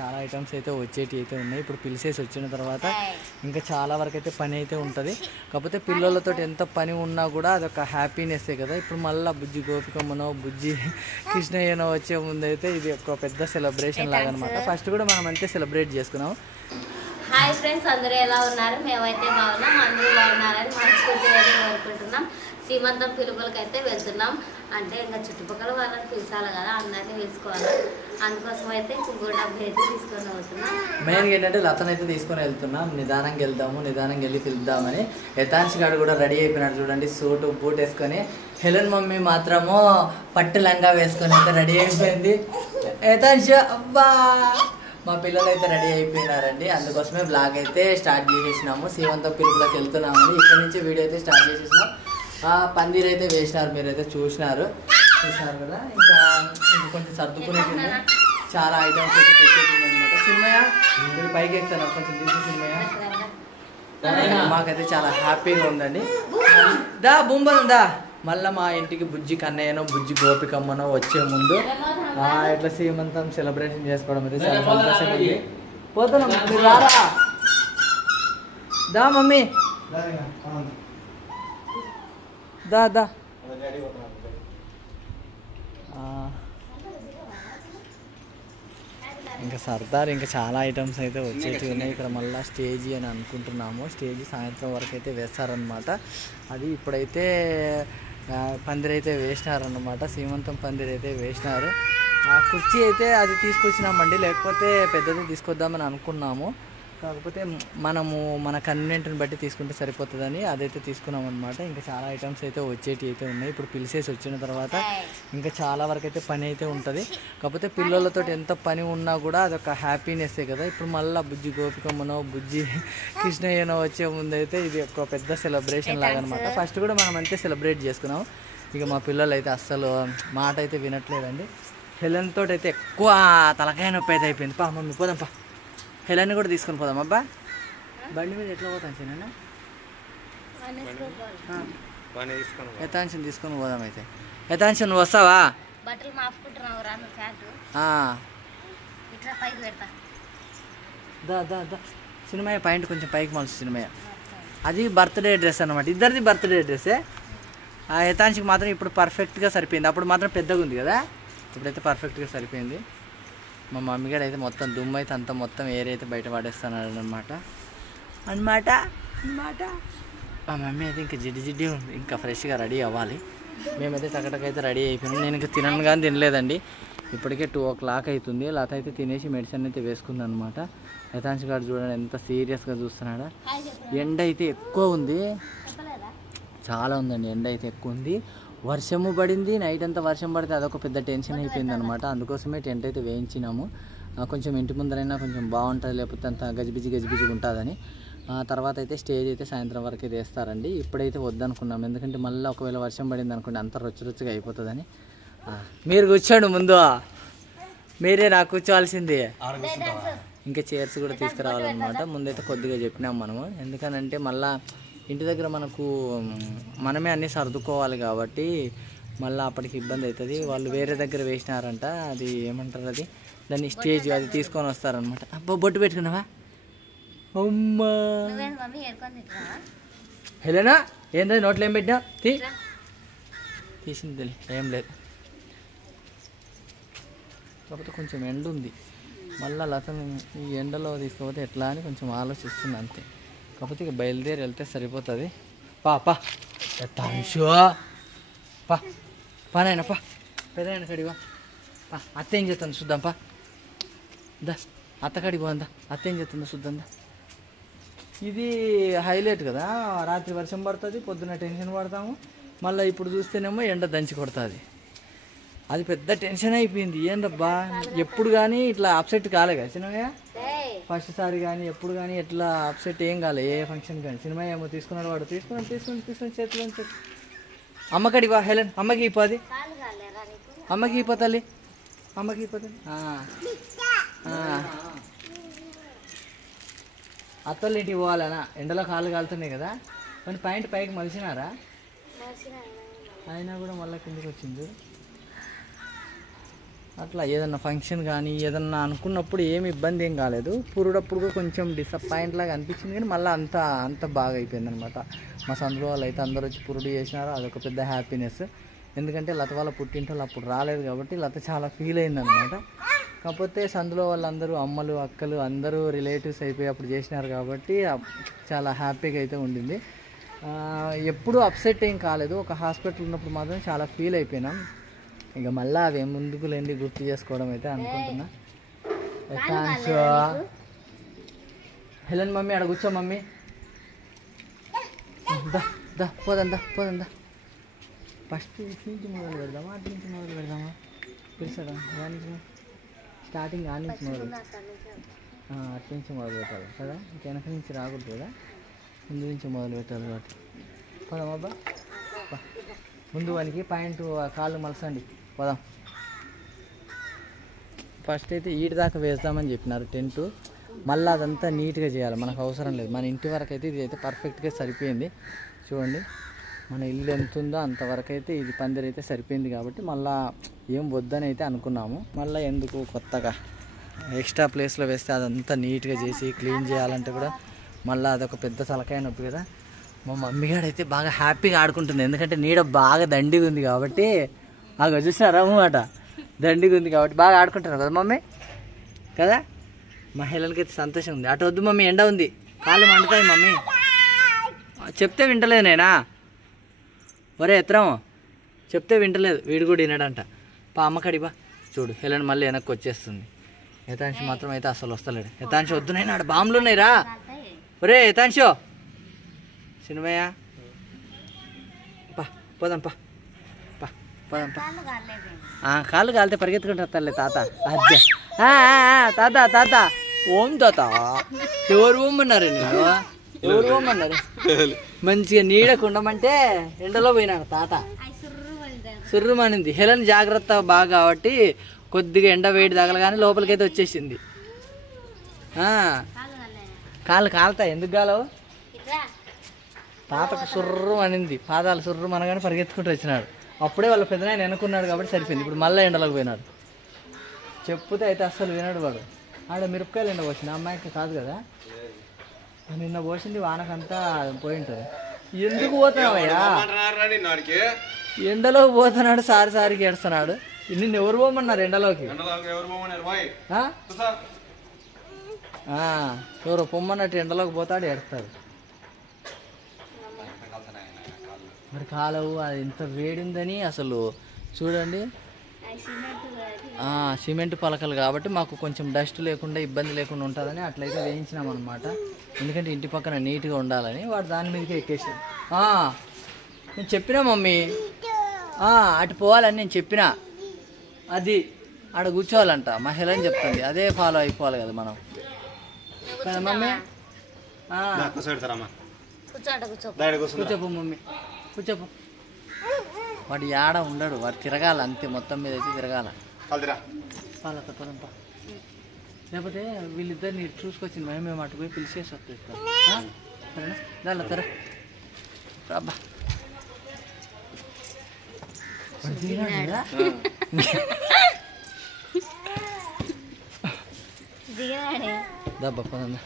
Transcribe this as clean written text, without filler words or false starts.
చాలా ఐటమ్స్ అయితే వచ్చేటి అయితే ఉన్నాయి. ఇప్పుడు పిలిచేసి వచ్చిన తర్వాత ఇంకా చాలా వరకు అయితే పని అయితే ఉంటుంది. కాకపోతే పిల్లలతో ఎంత పని ఉన్నా కూడా అదొక హ్యాపీనెస్సే కదా. ఇప్పుడు మళ్ళీ బుజ్జి గోపికమ్మనో బుజ్జి కృష్ణయ్యనో వచ్చే ముందు అయితే ఇది ఒక పెద్ద సెలబ్రేషన్ లాగా అనమాట. ఫస్ట్ కూడా మనం అంతే సెలబ్రేట్ చేసుకున్నాం. హాయ్ ఫ్రెండ్స్, అందరూ ఎలా ఉన్నారు? మేమైతే బాగున్నాం, అందరూ బాగున్నారని మనస్ఫూర్తిగా అయితే కోరుకుంటున్నాం. శ్రీమంతం పిలుపులకి అయితే వెళ్తున్నాం. అంటే ఇంకా చుట్టుపక్కల వాళ్ళని పిలిచాలి కదా, అందరినీ పిలుచుకోవాలి. అందుకోసం అయితే ఇప్పుడు డబ్బులు అయితే తీసుకొని వెళ్తున్నాం. మెయిన్గా ఏంటంటే లతను అయితే తీసుకొని వెళ్తున్నాం. నిదానంగా వెళ్దాము, నిదానంగా వెళ్ళి పిలుద్దామని. యథాంశ్ గారు కూడా రెడీ అయిపోయినాడు చూడండి, సూటు బూట్ వేసుకొని. హెలెన్ మమ్మీ మాత్రము పట్టు లంగా వేసుకొని అయితే రెడీ అయిపోయింది. యథాంశ్ అబ్బా, మా పిల్లలు అయితే రెడీ అయిపోయినారండి. అందుకోసమే బ్లాగ్ అయితే స్టార్ట్ చేసేసినాము. శ్రీమంతం పిలుపులకు వెళ్తున్నామని ఇక్కడ నుంచి వీడియో అయితే స్టార్ట్ చేసేసినాం. పందిర్ అయితే వేసినారు, మీరైతే చూసినారు కదా. ఇంకా కొంచెం సర్దుకునేది చాలా ఐటమ్స్ అయితే తెచ్చేది అనమాట. సినిమయ్య మీరు పైకి ఎక్కుతాను, కొంచెం తీసి సినిమయ్య. మాకైతే చాలా హ్యాపీగా ఉందండి. దా బొమ్మలుందా మళ్ళీ మా ఇంటికి బుజ్జి కన్నయ్యనో బుజ్జి గోపికమ్మనో వచ్చే ముందు ఇట్లా శ్రీమంతం సెలబ్రేషన్ చేసుకోవడం అయితే చాలా సంతోషంగా ఉంది. పోతున్నాం, మీరు రారా? దా మమ్మీ, దా దా. ఇంకా సర్దార్ ఇంకా చాలా ఐటమ్స్ అయితే వచ్చేవి ఉన్నాయి. ఇక్కడ మళ్ళీ స్టేజీ అని అనుకుంటున్నాము. స్టేజీ సాయంత్రం వరకు అయితే వేస్తారనమాట. అది ఇప్పుడైతే పందిరి అయితే వేసినారనమాట. శ్రీమంతం పందిరి అయితే వేసినారు. కుర్చీ అయితే అది తీసుకొచ్చినామండి, లేకపోతే పెద్దది తీసుకొద్దామని అనుకున్నాము. కాకపోతే మనము మన కన్వీనియంట్ని బట్టి తీసుకుంటే సరిపోతుందని అదైతే తీసుకున్నాం అనమాట. ఇంకా చాలా ఐటమ్స్ అయితే వచ్చేటి అయితే ఉన్నాయి. ఇప్పుడు పిలిచేసి వచ్చిన తర్వాత ఇంకా చాలా వరకు అయితే పని అయితే ఉంటుంది. కాకపోతే పిల్లలతో ఎంత పని ఉన్నా కూడా అదొక హ్యాపీనెస్సే కదా. ఇప్పుడు మళ్ళీ బుజ్జి గోపికమ్మనో బుజ్జి కృష్ణయ్యనో వచ్చే ముందు అయితే ఇది ఒక పెద్ద సెలబ్రేషన్ లాగా అనమాట. ఫస్ట్ కూడా మనం అంతే సెలబ్రేట్ చేసుకున్నాం. ఇక మా పిల్లలు అయితే అస్సలు మాట అయితే వినట్లేదండి. హెలెన్ తోటి అయితే ఎక్కువ తలకాయ నొప్పి అయితే అయిపోయింది. పా మమ్మీ పోదాం, పా హెలెన్ కూడా తీసుకొని పోదాం. అబ్బా బండి మీద ఎట్లా పోతాను చిన్న యథాంశం తీసుకొని పోదాం. అయితే యథాంశం నువ్వు వస్తావా? దా దా దా. సినిమా పాయింట్ కొంచెం పైకి మలుసు సినిమా. అది బర్త్డే డ్రెస్ అనమాట, ఇద్దరిది బర్త్డే డ్రెస్సే. యథాంశకి మాత్రం ఇప్పుడు పర్ఫెక్ట్గా సరిపోయింది. అప్పుడు మాత్రం పెద్దగా ఉంది కదా, ఇప్పుడైతే పర్ఫెక్ట్గా సరిపోయింది. మా మమ్మీ గారు అయితే మొత్తం దుమ్ము అయితే అంతా మొత్తం ఏరైతే బయట పడేస్తున్నాడు అనమాట. మా మమ్మీ అయితే ఇంకా జిడ్డి ఉంది, ఇంకా ఫ్రెష్గా రెడీ అవ్వాలి. మేమైతే టకటక అయితే రెడీ అయిపోయినాం. నేను ఇంకా తినను కానీ తినలేదండి. ఇప్పటికే 2 o'clock అవుతుంది. లత అయితే తినేసి మెడిసిన్ అయితే వేసుకుంది అనమాట. యథాంశ్ గారు చూడండి ఎంత సీరియస్గా చూస్తున్నాడా. ఎండ అయితే ఎక్కువ ఉంది, చాలా ఉందండి. ఎండ అయితే ఎక్కువ ఉంది. వర్షము పడింది, నైట్ అంతా వర్షం పడితే అదొక పెద్ద టెన్షన్ అయిపోయింది అనమాట. అందుకోసమే టెంట్ అయితే వేయించినాము. కొంచెం ఇంటి ముందరైనా కొంచెం బాగుంటుంది, లేకపోతే అంత గజిబిజిగా ఉంటుందని. తర్వాత అయితే స్టేజ్ అయితే సాయంత్రం వరకు అయితే వేస్తారండి. ఇప్పుడైతే వద్దనుకున్నాం, ఎందుకంటే మళ్ళీ ఒకవేళ వర్షం పడింది అనుకోండి అంత రుచిగా అయిపోతుందని. మీరు కూర్చోండి ముందు, మీరే నాకు కూర్చోవాల్సింది. ఇంకా చైర్స్ కూడా తీసుకురావాలన్నమాట. ముందైతే కొద్దిగా చెప్పినాం మనము, ఎందుకనంటే మళ్ళీ ఇంటి దగ్గర మనమే అన్నీ సర్దుకోవాలి కాబట్టి మళ్ళీ అప్పటికి ఇబ్బంది అవుతుంది. వాళ్ళు వేరే దగ్గర వేసినారంట, అది ఏమంటారు, అది దాన్ని స్టేజ్ అది తీసుకొని వస్తారనమాట. అబ్బా బొట్టు పెట్టుకున్నావా? అమ్మా హెలెనా, ఏంటది నోట్లో ఏం పెట్టినా? తీసింది ఏం లేదు. కాకపోతే కొంచెం ఎండ ఉంది, మళ్ళీ లతను ఈ ఎండలో తీసుకపోతే ఎట్లా అని కొంచెం ఆలోచిస్తుంది అంతే. కాకపోతే ఇక బయలుదేరి వెళ్తే సరిపోతుంది. పా పానైనా పా, పెద్దయినా కడివా పా. అత్త ఏం చేస్తుంది చూద్దాం, పా దా. అత్త కడిగి పోందా, అత్త ఏం చేస్తుందో చూద్దాం దా. ఇది హైలైట్ కదా, రాత్రి వర్షం పడుతుంది, పొద్దున్న టెన్షన్ పడతాము, మళ్ళీ ఇప్పుడు చూస్తేనేమో ఎండ దంచి కొడుతుంది. అది పెద్ద టెన్షన్ అయిపోయింది. ఏంటబ్బా, ఎప్పుడు కానీ ఇట్లా అప్సెట్ కాలే కదా చిన్నయ్య, ఫస్ట్ సారి కానీ ఎప్పుడు కానీ ఇట్లా అప్సెట్ ఏం కాలే ఏ ఫంక్షన్ కానీ. సినిమా ఏమో తీసుకున్నాడు వాడు, తీసుకుని చేతిలో అమ్మకడి వా హెలెన్, అమ్మకి ఇపోది, అమ్మకి ఇపోతాలి, అమ్మకి ఇపోతాలి. అత్తలు ఇంటికి పోవాలనా, ఎండలో కాళ్ళు కాలుతున్నాయి కదా. కానీ పాయింట్ పైకి మలిసినారా, అయినా కూడా మళ్ళీ కిందికి వచ్చింది. అట్లా ఏదన్నా ఫంక్షన్ కానీ ఏదన్నా అనుకున్నప్పుడు ఏమి ఇబ్బంది ఏం కాలేదు. పురుడప్పుడు కొంచెం డిసప్పాయింట్ లాగా అనిపించింది, కానీ మళ్ళీ అంత బాగా అయిపోయింది అనమాట. మా సందులో వాళ్ళు అయితే అందరూ వచ్చి పురుడు చేసినారు, అదొక పెద్ద హ్యాపీనెస్. ఎందుకంటే లత వాళ్ళ పుట్టింటోళ్ళు అప్పుడు రాలేదు కాబట్టి లత చాలా ఫీల్ అయిందనమాట. కాకపోతే సందులో వాళ్ళందరూ అమ్మలు అక్కలు అందరూ రిలేటివ్స్ అయిపోయి అప్పుడు చేసినారు కాబట్టి చాలా హ్యాపీగా అయితే ఉండింది. ఎప్పుడూ అప్సెట్ ఏం కాలేదు. ఒక హాస్పిటల్ ఉన్నప్పుడు మాత్రం చాలా ఫీల్ అయిపోయినాం. ఇక మళ్ళీ అవి ముందుకు లేండి గుర్తు చేసుకోవడం అయితే అనుకుంటున్నా. థ్యాంక్స్ హెలెన్ మమ్మీ, అక్కడ కూర్చో మమ్మీ. పోదందా ఫస్ట్ ఇటు నుంచి మొదలు పెడదామా అటు నుంచి మొదలు పెడదామా? పిలిచాడా దాని నుంచి స్టార్టింగ్ ఆ నుంచి మొదలు అటు నుంచి మొదలు పెట్టాలి కదా, వెనక నుంచి రాకూడదు కదా, ముందు నుంచి మొదలు పెట్టాలి కాబట్టి. పోదామబ్బా, ముందు వానికి పాయింట్ కాళ్ళు మలసండి, పోదాం. ఫస్ట్ అయితే ఈటి దాకా వేద్దామని చెప్పినారు టెంట్. మళ్ళీ అదంతా నీట్గా చేయాలి, మనకు అవసరం లేదు. మన ఇంటి వరకు అయితే ఇది అయితే పర్ఫెక్ట్గా సరిపోయింది. చూడండి మన ఇల్లు ఎంత ఉందో అంతవరకు అయితే ఇది పందిరి అయితే సరిపోయింది కాబట్టి మళ్ళీ ఏం వద్దని అయితే అనుకున్నాము. మళ్ళీ ఎందుకు కొత్తగా ఎక్స్ట్రా ప్లేస్లో వేస్తే అదంతా నీట్గా చేసి క్లీన్ చేయాలంటే కూడా మళ్ళీ అదొక పెద్ద తలకాయ నొప్పి కదా. మా మమ్మీ గారు అయితే బాగా హ్యాపీగా ఆడుకుంటుంది, ఎందుకంటే నీడ బాగా దండిగా ఉంది కాబట్టి. చూసినారా అన్నమాట, దండిగా ఉంది కాబట్టి బాగా ఆడుకుంటున్నారు కదా మమ్మీ కదా. మహిళలకి అయితే సంతోషం ఉంది. అటు వద్దు మమ్మీ, ఎండ ఉంది, కాళ్ళు మండుతాయి మమ్మీ. చెప్తే వింటలేదు నేనా, ఒరే ఎత్తరాము చెప్తే వింటలేదు. వీడు కూడా వినడంట. అమ్మకడి బా. చూడు హెలెన్ మళ్ళీ వెనక్కి వచ్చేస్తుంది. యతాంశి మాత్రం అయితే అసలు వస్తలేడు. యతాంశి వద్దునైనా ఆడ బాంబులు ఉన్నాయిరా. ఒరే యతాంశో, సినిమయ్య పోదాం పోదాం. కాళ్ళు కాలితే పరిగెత్తుకుంటా తల్లి తాత. అదే తాత ఓం తాత. ఎవరు ఓమన్నారు నేను, ఎవరు ఓమన్నారు? మంచిగా నీడకు ఉండమంటే ఎండలో పోయినాడు తాత. సుర్రుమనింది. హెలెన్ జాగ్రత్త బాగా కాబట్టి కొద్దిగా ఎండ వేడి తగలగానే లోపలికైతే వచ్చేసింది. కాళ్ళు కాలుతాయి, ఎందుకు కాలవు? తాతకు సుర్రు అనింది, పాదాలు సుర్రు అనగానే పరిగెత్తుకుంటూ వచ్చినాడు. అప్పుడే వాళ్ళ పెద్దనాయన వెనుకున్నాడు కాబట్టి సరిపోయింది. ఇప్పుడు మళ్ళీ ఎండలోకి పోయినాడు. చెప్పుతే అయితే అస్సలు వినడు వాడు. ఆడ మిరపకాయలు ఎండ పోసింది, అమ్మాయికి కాదు కదా. నిన్న పోసింది వానకంతా పోయి ఉంటుంది. ఎందుకు పోతున్నావయ్యా? ఎండలోకి పోతున్నాడు, సారికి ఏడుస్తున్నాడు. నిన్ను ఎవరు పోమన్నారు ఎండలోకి? ఎవరు పొమ్మన్నట్టు ఎండలోకి పోతాడు, ఏడుస్తాడు. మరి కాలవు, అది ఎంత వేడిందని అసలు చూడండి. సిమెంట్ పలకలు కాబట్టి మాకు కొంచెం డస్ట్ లేకుండా ఇబ్బంది లేకుండా ఉంటుందని అట్లయితే వేయించినాం అనమాట. ఎందుకంటే ఇంటి పక్కన నీట్గా ఉండాలని వాడు దాని మీదకి ఎక్కేసాడు. నేను చెప్పినా మమ్మీ అటు పోవాలని నేను చెప్పినా, అది ఆడ కూర్చోవాలంట మహిళ అని చెప్తుంది. అదే ఫాలో అయిపోవాలి కదా మనం కదా మమ్మీ. కూర్చోపు మమ్మీ, కూర్చోపు. వాడు యాడ ఉండడు, వాడు తిరగాల అంతే, మొత్తం మీద అయితే తిరగాల. పాలపా లేకపోతే వీళ్ళిద్దరిని చూసుకొచ్చింది మేము అటు పోయి పిలిచేసి వస్తాం. సరేనా? దాని తర రాబ్బా. దబ్బా పదండి.